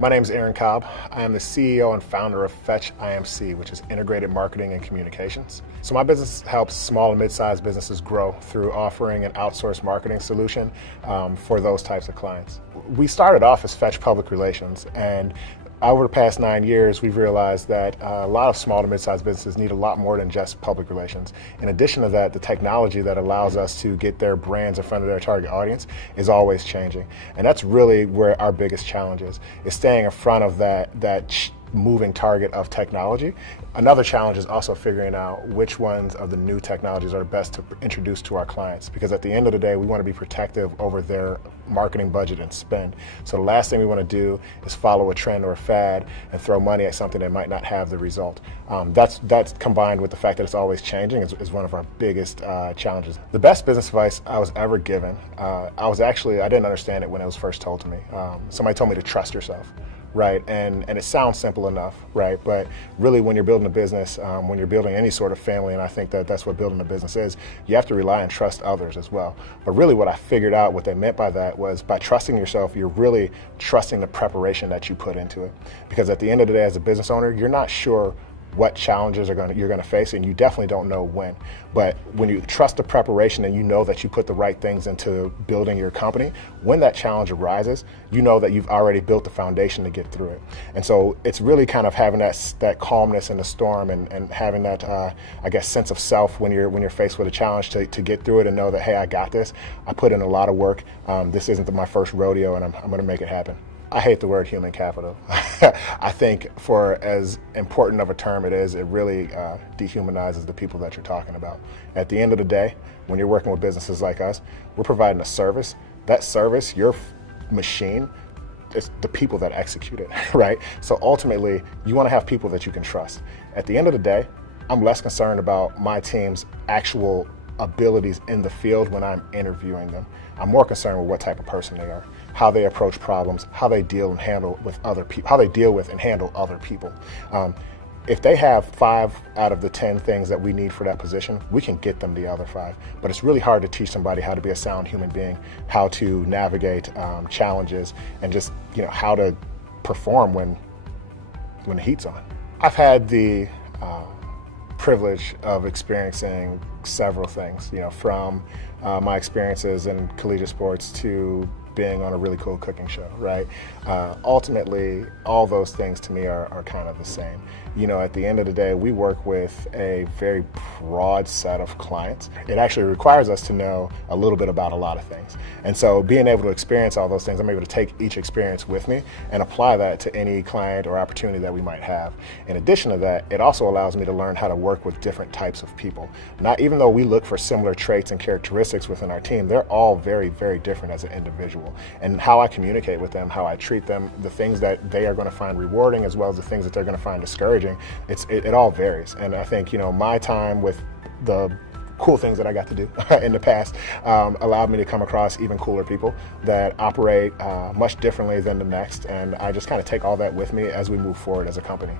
My name is Erryn Cobb. I am the CEO and founder of Fetch IMC, which is Integrated Marketing and Communications. So my business helps small and mid-sized businesses grow through offering an outsourced marketing solution for those types of clients. We started off as Fetch Public Relations, and over the past 9 years, we've realized that a lot of small to mid-sized businesses need a lot more than just public relations. In addition to that, the technology that allows us to get their brands in front of their target audience is always changing. And that's really where our biggest challenge is staying in front of that moving target of technology. Another challenge is also figuring out which ones of the new technologies are best to introduce to our clients, because at the end of the day, we want to be protective over their marketing budget and spend. So the last thing we want to do is follow a trend or a fad and throw money at something that might not have the result. That's combined with the fact that it's always changing is one of our biggest challenges. The best business advice I was ever given, I didn't understand it when it was first told to me. Somebody told me to trust yourself. Right, and it sounds simple enough, right? But really, when you're building a business, when you're building any sort of family, and I think that that's what building a business is, you have to rely and trust others as well. But really, what I figured out, what they meant by that was, by trusting yourself, you're really trusting the preparation that you put into it. Because at the end of the day, as a business owner, you're not sure what challenges you're going to face, and you definitely don't know when. But when you trust the preparation and you know that you put the right things into building your company, when that challenge arises, you know that you've already built the foundation to get through it. And so it's really kind of having that calmness in the storm, and having that sense of self when you're faced with a challenge to get through it and know that, hey, I got this. I put in a lot of work. This isn't my first rodeo, and I'm going to make it happen. I hate the word human capital. I think for as important of a term it is, it really dehumanizes the people that you're talking about. At the end of the day, when you're working with businesses like us, we're providing a service. That service, your machine, it's the people that execute it, right? So ultimately, you want to have people that you can trust. At the end of the day, I'm less concerned about my team's actual abilities in the field when I'm interviewing them. I'm more concerned with what type of person they are, how they approach problems, how they deal and handle with other people, how they deal with and handle other people. If they have 5 out of the 10 things that we need for that position, we can get them the other 5. But it's really hard to teach somebody how to be a sound human being, how to navigate challenges, and just how to perform when the heat's on. I've had the privilege of experiencing several things, from my experiences in collegiate sports to being on a really cool cooking show, right? Ultimately, all those things to me are kind of the same. At the end of the day, we work with a very broad set of clients. It actually requires us to know a little bit about a lot of things. And so being able to experience all those things, I'm able to take each experience with me and apply that to any client or opportunity that we might have. In addition to that, it also allows me to learn how to work with different types of people. Even though we look for similar traits and characteristics within our team, they're all very, very different as an individual. And how I communicate with them, how I treat them, the things that they are going to find rewarding as well as the things that they're going to find discouraging, it all varies. And I think, my time with the cool things that I got to do in the past allowed me to come across even cooler people that operate much differently than the next. And I just kind of take all that with me as we move forward as a company.